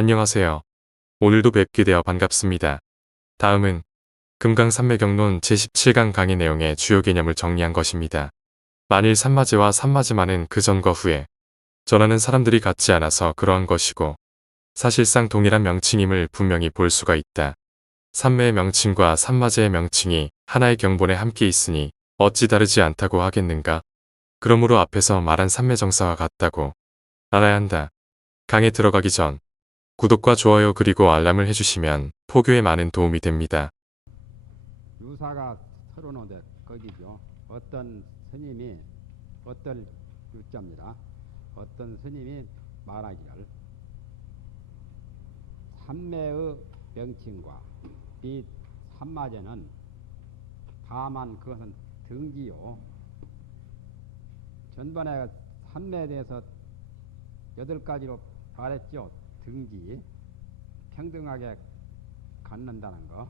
안녕하세요. 오늘도 뵙게 되어 반갑습니다. 다음은 금강산매경론 제17강 강의 내용의 주요 개념을 정리한 것입니다. 만일 산마제와 산마제만은 그 전과 후에 전하는 사람들이 같지 않아서 그러한 것이고 사실상 동일한 명칭임을 분명히 볼 수가 있다. 산매의 명칭과 산마제의 명칭이 하나의 경본에 함께 있으니 어찌 다르지 않다고 하겠는가? 그러므로 앞에서 말한 산매정사와 같다고 알아야 한다. 강에 들어가기 전 구독과 좋아요 그리고 알람을 해주시면 포교에 많은 도움이 됩니다. 유사가 서론호대 거기죠. 어떤 스님이 어떤 유자입니다. 어떤 스님이 말하기를 삼매의 명칭과 이 삼마제는 다만 그것은 등기요. 전번에 삼매에 대해서 여덟 가지로 말했죠. 등기, 평등하게 갖는다는 거.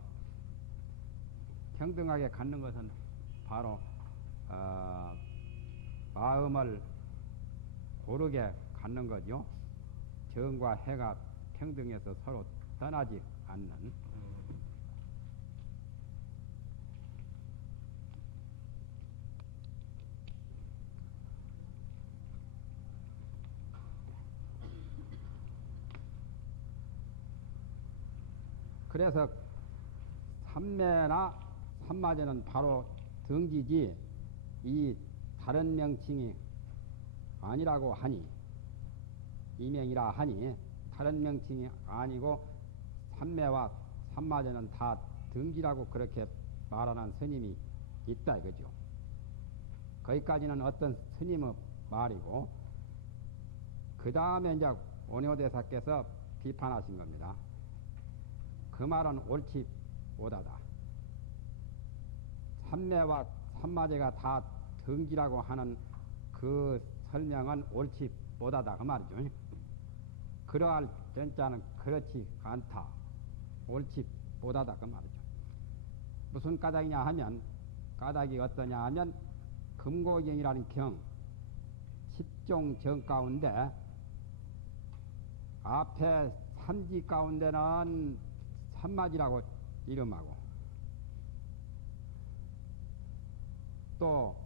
평등하게 갖는 것은 바로 어, 마음을 고르게 갖는 거죠. 정과 해가 평등해서 서로 떠나지 않는. 그래서 삼매나 삼마제는 바로 등기지 이 다른 명칭이 아니라고 하니 이명이라 하니 다른 명칭이 아니고 삼매와 삼마제는 다 등기라고 그렇게 말하는 스님이 있다 이거죠. 거기까지는 어떤 스님의 말이고 그 다음에 이제 원효대사께서 비판하신 겁니다. 그 말은 옳지 못하다. 삼매와 삼마제가 다 등기라고 하는 그 설명은 옳지 못하다 그 말이죠. 그러할 전자는 그렇지 않다. 옳지 못하다 그 말이죠. 무슨 까닭이냐 하면 까닭이 어떠냐 하면 금고경이라는 경 10종 정 가운데 앞에 삼지 가운데는 삼마지라고 이름하고 또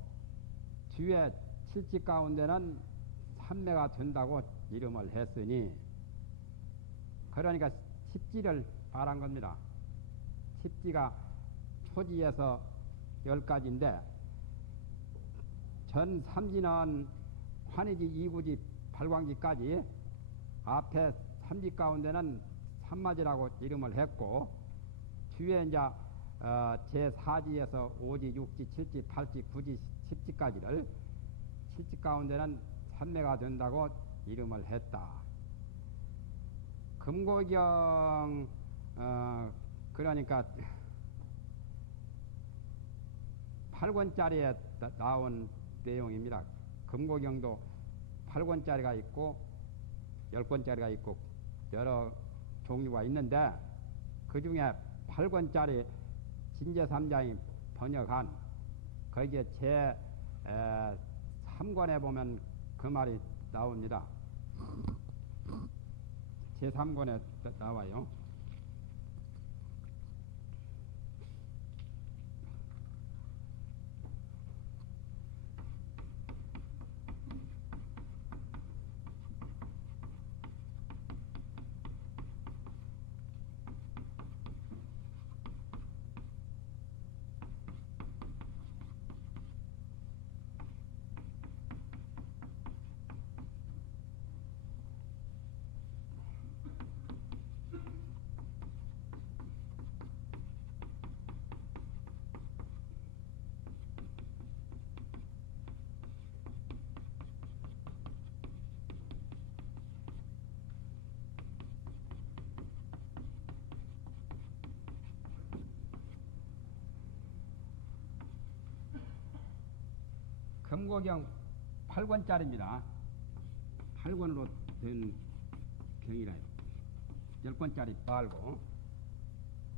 뒤에 칠지 가운데는 삼매가 된다고 이름을 했으니 그러니까 십지를 말한 겁니다. 십지가 초지에서 열 가지인데 전 삼지는 환희지, 이구지, 발광지까지 앞에 삼지 가운데는 삼마지라고 이름을 했고 뒤에 이제 어, 제4지에서 5지, 6지, 7지, 8지, 9지, 10지까지를 7지 가운데는 삼매가 된다고 이름을 했다. 금고경 어, 그러니까 8권짜리에 나온 내용입니다. 금고경도 8권짜리가 있고 10권짜리가 있고 여러 종류가 있는데 그 중에 8권짜리 진제삼장이 번역한 거기에 제 3권에 보면 그 말이 나옵니다. 제 3권에 나와요. 금고경 8권짜리입니다. 8권으로 된 경이라요. 10권짜리 말고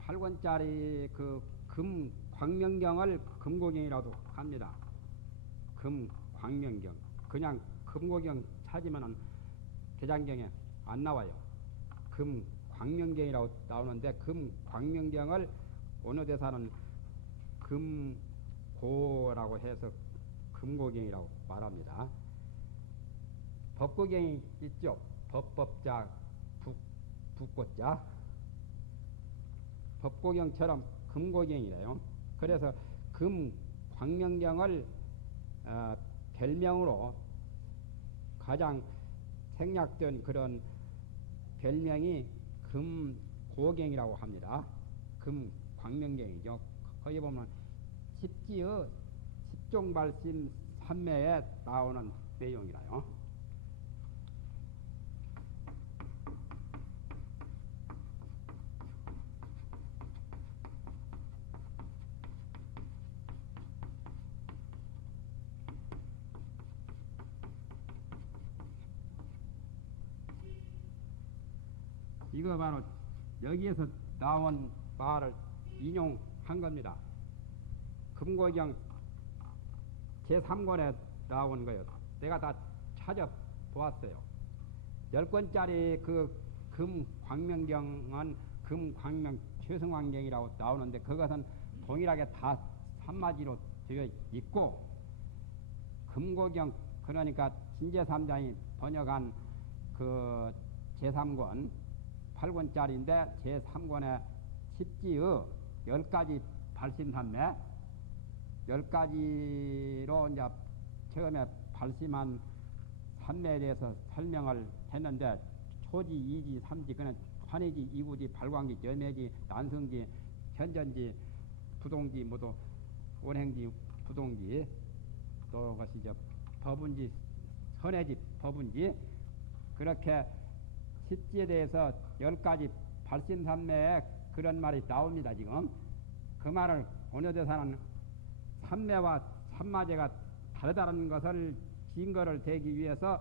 8권짜리 그 금 광명경을 금고경이라도 합니다. 금 광명경. 그냥 금고경 찾으면은 대장경에 안 나와요. 금 광명경이라고 나오는데 금 광명경을 어느 대사는 금고라고 해서 금고경이라고 말합니다. 법고경이 있죠. 법법자 북 북고자 법고경처럼 금고경이래요. 그래서 금 광명경을 어, 별명으로 가장 생략된 그런 별명이 금고경이라고 합니다. 금 광명경이죠. 거기 보면 십지의 십종발심 삼매에 나오는 내용이라요. 이거 바로 여기에서 나온 말을 인용한 겁니다. 금고경 제3권에 나온 거예요. 내가 다 찾아보았어요. 열 권짜리 그 금 광명경은 금 광명 최승환경이라고 나오는데 그것은 동일하게 다 한마디로 되어 있고 금고경 그러니까 진제삼장이 번역한 그 제3권 8권짜리인데 제3권에 십지의 열 가지 발심산매 열 가지로 이제 처음에 발심한 산매에 대해서 설명을 했는데 초지, 이지, 삼지, 그는 환희지, 이구지, 발광지, 염해지, 난성지, 현전지, 부동지, 모두 원행지, 부동지, 또 그것이 이제 법운지, 선해지, 법운지 그렇게 십지에 대해서 열 가지 발심산매에 그런 말이 나옵니다 지금. 그 말을 오늘 대사는 삼매와 삼마제가 다르다는 것을 증거를 대기 위해서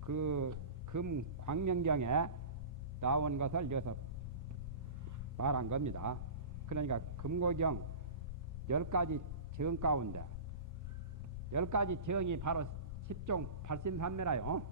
그 금 광명경에 나온 것을 여기서 말한 겁니다. 그러니까 금고경 열 가지 정 가운데 열 가지 정이 바로 십종 발심산매라요.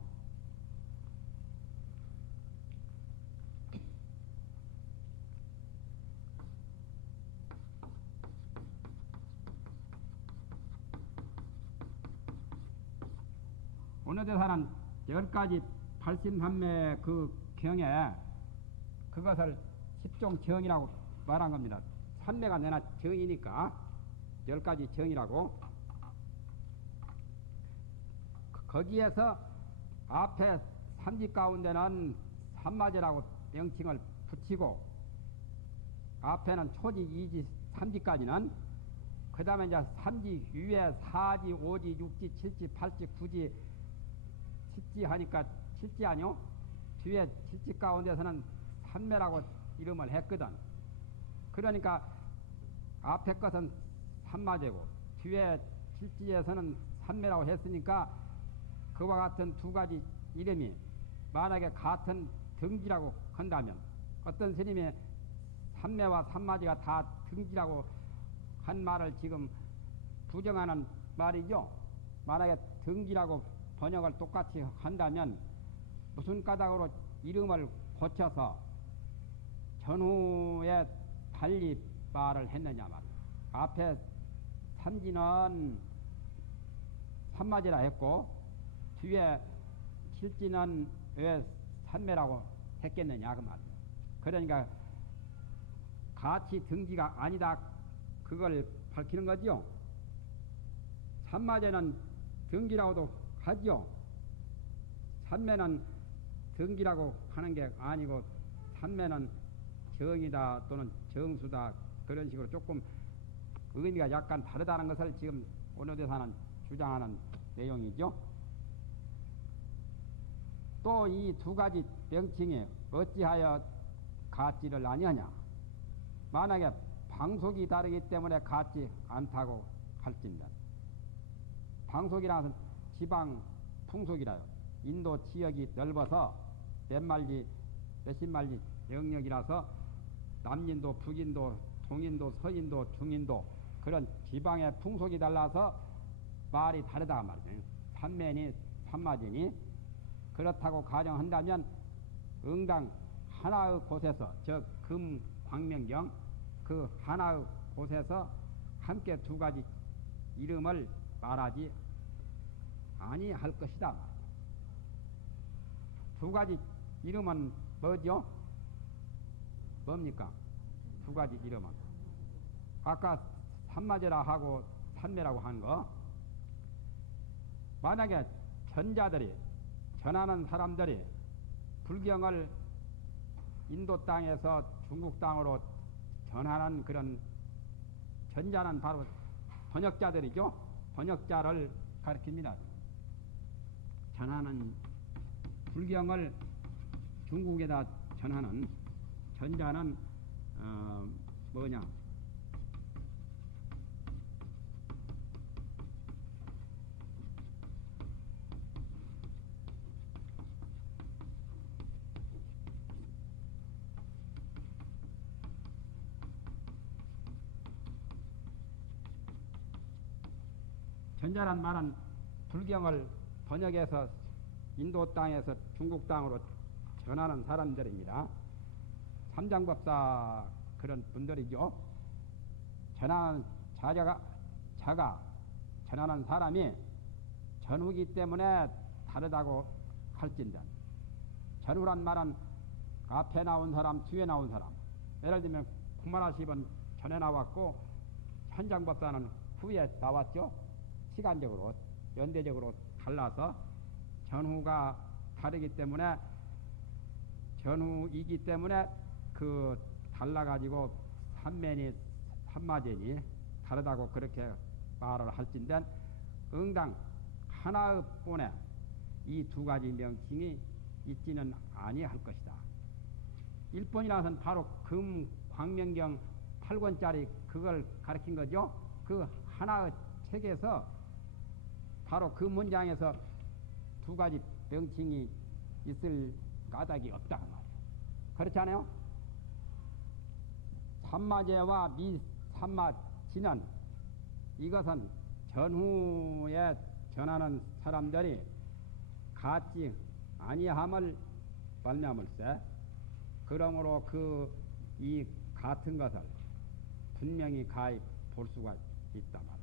오늘 대사는 열 가지 발심산매 그 경에 그것을 십종 정이라고 말한 겁니다. 산매가 내나 정이니까 열 가지 정이라고 그- 거기에서 앞에 삼지 가운데는 삼마제라고 명칭을 붙이고 앞에는 초지, 이지, 삼지까지는 그 다음에 이제 삼지 위에 사지, 오지, 육지, 칠지, 팔지, 구지, 칠지 하니까 칠지 아니요? 뒤에 칠지 가운데서는 삼매라고 이름을 했거든. 그러니까 앞에 것은 삼마제고 뒤에 칠지에서는 삼매라고 했으니까 그와 같은 두 가지 이름이 만약에 같은 등지라고 한다면 어떤 스님이 삼매와 삼마지가 다 등지라고 한 말을 지금 부정하는 말이죠. 만약에 등지라고 번역을 똑같이 한다면 무슨 까닭으로 이름을 고쳐서 전후에 달리 말을 했느냐 말. 앞에 삼지는 삼마지라 했고 뒤에 칠지는 왜 삼매라고 했겠느냐 그 말. 그러니까 같이 등지가 아니다 그걸 밝히는 거죠. 삼마제는 등기라고도 하죠. 삼매는 등기라고 하는 게 아니고 삼매는 정이다 또는 정수다 그런 식으로 조금 의미가 약간 다르다는 것을 지금 오늘 대사는 주장하는 내용이죠. 또 이 두 가지 명칭이 어찌하여 같지를 아니하냐? 만약에 방속이 다르기 때문에 같지 않다고 할진다. 방속이라는 것은 지방 풍속이라요. 인도 지역이 넓어서 몇 말리, 몇십 말리 영역이라서 남인도, 북인도, 동인도, 서인도, 중인도 그런 지방의 풍속이 달라서 말이 다르다 말이죠. 삼면이 삼마진이 그렇다고 가정한다면 응당 하나의 곳에서 저금 광명경 그 하나의 곳에서 함께 두 가지 이름을 말하지 아니할 것이다. 두 가지 이름은 뭐죠? 뭡니까? 두 가지 이름은 아까 산마제라 하고 산매라고 한 거. 만약에 전자들이 전하는 사람들이 불경을 인도 땅에서 중국 땅으로 전하는 그런 전자는 바로 번역자들이죠. 번역자를 가리킵니다. 전하는 불경을 중국에다 전하는 전자는 어, 뭐냐? 전자란 말은 불경을 번역해서 인도 땅에서 중국 땅으로 전하는 사람들입니다. 삼장법사 그런 분들이죠. 전하는 자자가 자가 전하는 사람이 전후기 때문에 다르다고 할진다. 전후란 말은 앞에 나온 사람, 뒤에 나온 사람. 예를 들면 구만하십은 전에 나왔고 현장법사는 후에 나왔죠. 시간적으로 연대적으로 달라서 전후가 다르기 때문에 전후이기 때문에 그 달라가지고 삼면이 삼마제니 다르다고 그렇게 말을 할진된 응당 하나의 본에 이 두 가지 명칭이 있지는 아니할 것이다. 일본이라서는 바로 금 광명경 8권짜리 그걸 가르친 거죠. 그 하나의 책에서 바로 그 문장에서 두 가지 명칭이 있을 까닭이 없다 그 말이에요. 그렇지 않아요? 삼마제와 미삼마지는 이것은 전후에 전하는 사람들이 같지 아니함을 말미암을세. 그러므로 그 이 같은 것을 분명히 가히 볼 수가 있다 말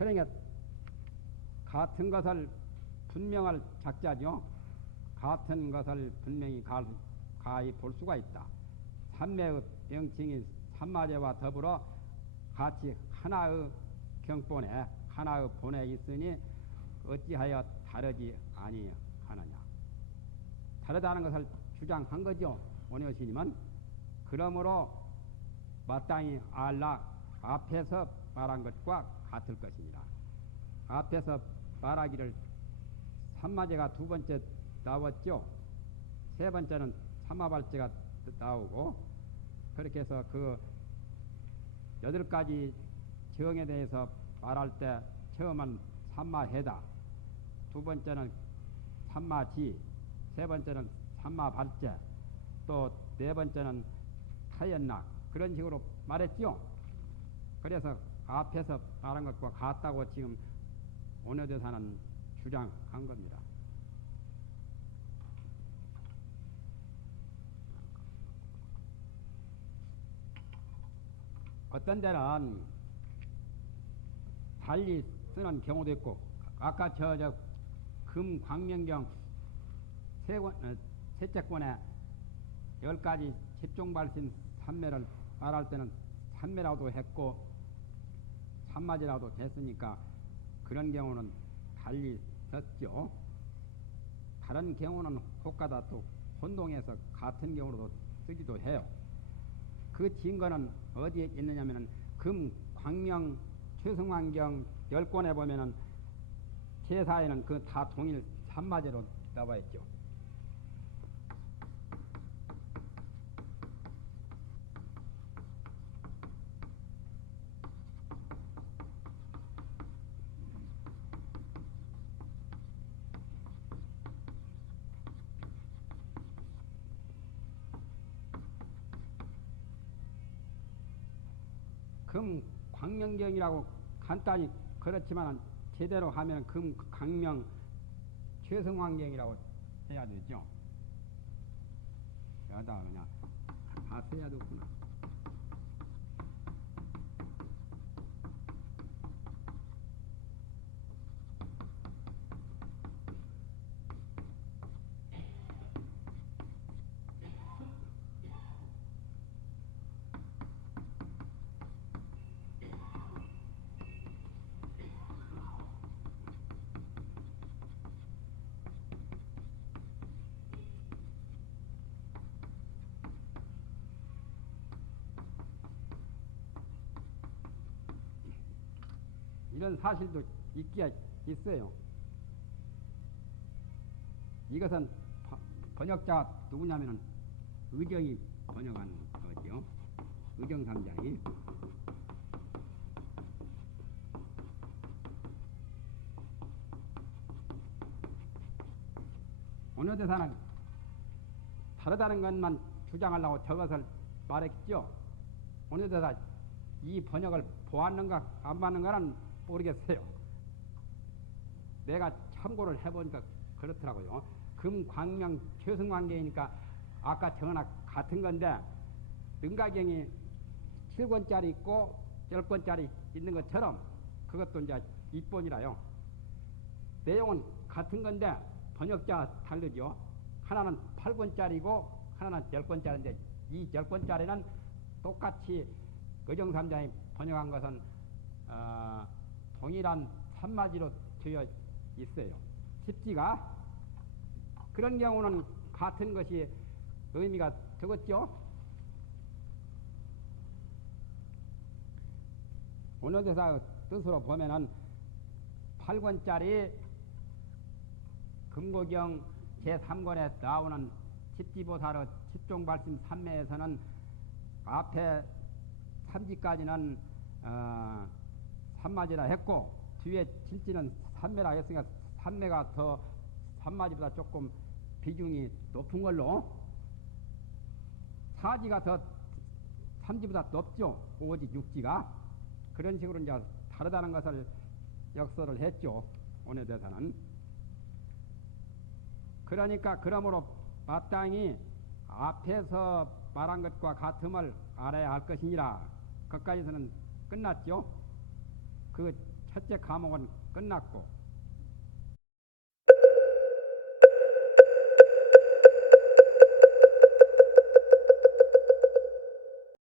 그러니까 같은 것을 분명할 작자죠. 같은 것을 분명히 가, 가히 볼 수가 있다. 삼매의 명칭이 삼마제와 더불어 같이 하나의 경본에 하나의 본에 있으니 어찌하여 다르지 아니하느냐. 다르다는 것을 주장한 거죠. 원효스님은 그러므로 마땅히 알라 앞에서 말한 것과 같을 것입니다. 앞에서 말하기를 삼마제가 두 번째 나왔죠. 세 번째는 삼마발제가 나오고 그렇게 해서 그 여덟 가지 정에 대해서 말할 때 처음은 삼마해다, 두 번째는 삼마지, 세 번째는 삼마발제, 또 네 번째는 타연락 그런 식으로 말했죠. 그래서 앞에서 말한 것과 같다고 지금 원효대사는 주장한 겁니다. 어떤 데는 달리 쓰는 경우도 있고 아까 저 저 금광명경 세권 어, 셋째 권에 열 가지 집중발신 삼매를 말할 때는 삼매라도 했고 삼마지라도 됐으니까 그런 경우는 달리 썼죠. 다른 경우는 혹가다 또 혼동해서 같은 경우로도 쓰기도 해요. 그 증거는 어디에 있느냐면은 금 광명 최승환경 열 권에 보면은 제사에는 그 다 동일 삼마제로 나와 있죠. 금 광명경이라고 간단히 그렇지만 제대로 하면 금 강명 최성환경이라고 해야 되죠. 여기다 그냥 다 써야 되구나. 이런 사실도 있기야 있어요. 이것은 바- 번역자 누구냐면은 의정이 번역한 거죠. 의정 삼장이. 어느 대사는 다르다는 것만 주장하려고 저것을 말했죠. 어느 대사 이 번역을 보았는가 안 봤는가는 모르겠어요. 내가 참고를 해보니까 그렇더라고요. 금광명 최승관계니까 아까 전화 같은 건데 능가경이 7권짜리 있고 10권짜리 있는 것처럼 그것도 이제 입본이라요. 내용은 같은 건데 번역자 다르죠. 하나는 8권짜리고 하나는 10권짜리인데 이 10권짜리는 똑같이 의정삼장이 번역한 것은 어, 동일한 산마지로 되어 있어요. 십지가 그런 경우는 같은 것이 의미가 되겠죠. 오늘 대사 뜻으로 보면은 8권짜리 금고경 제3권에 나오는 십지보사로 십종발심 삼매에서는 앞에 삼지까지는 어, 삼마지라 했고 뒤에 칠지는 삼매라 했으니까 삼매가 더 삼마지보다 조금 비중이 높은 걸로. 사지가 더 삼지보다 높죠. 오지 육지가. 그런 식으로 이제 다르다는 것을 역설을 했죠. 오늘 대사는. 그러니까 그러므로 마땅히 앞에서 말한 것과 같음을 알아야 할 것이니라. 그까지서는 끝났죠 그 첫째 과목은 끝났고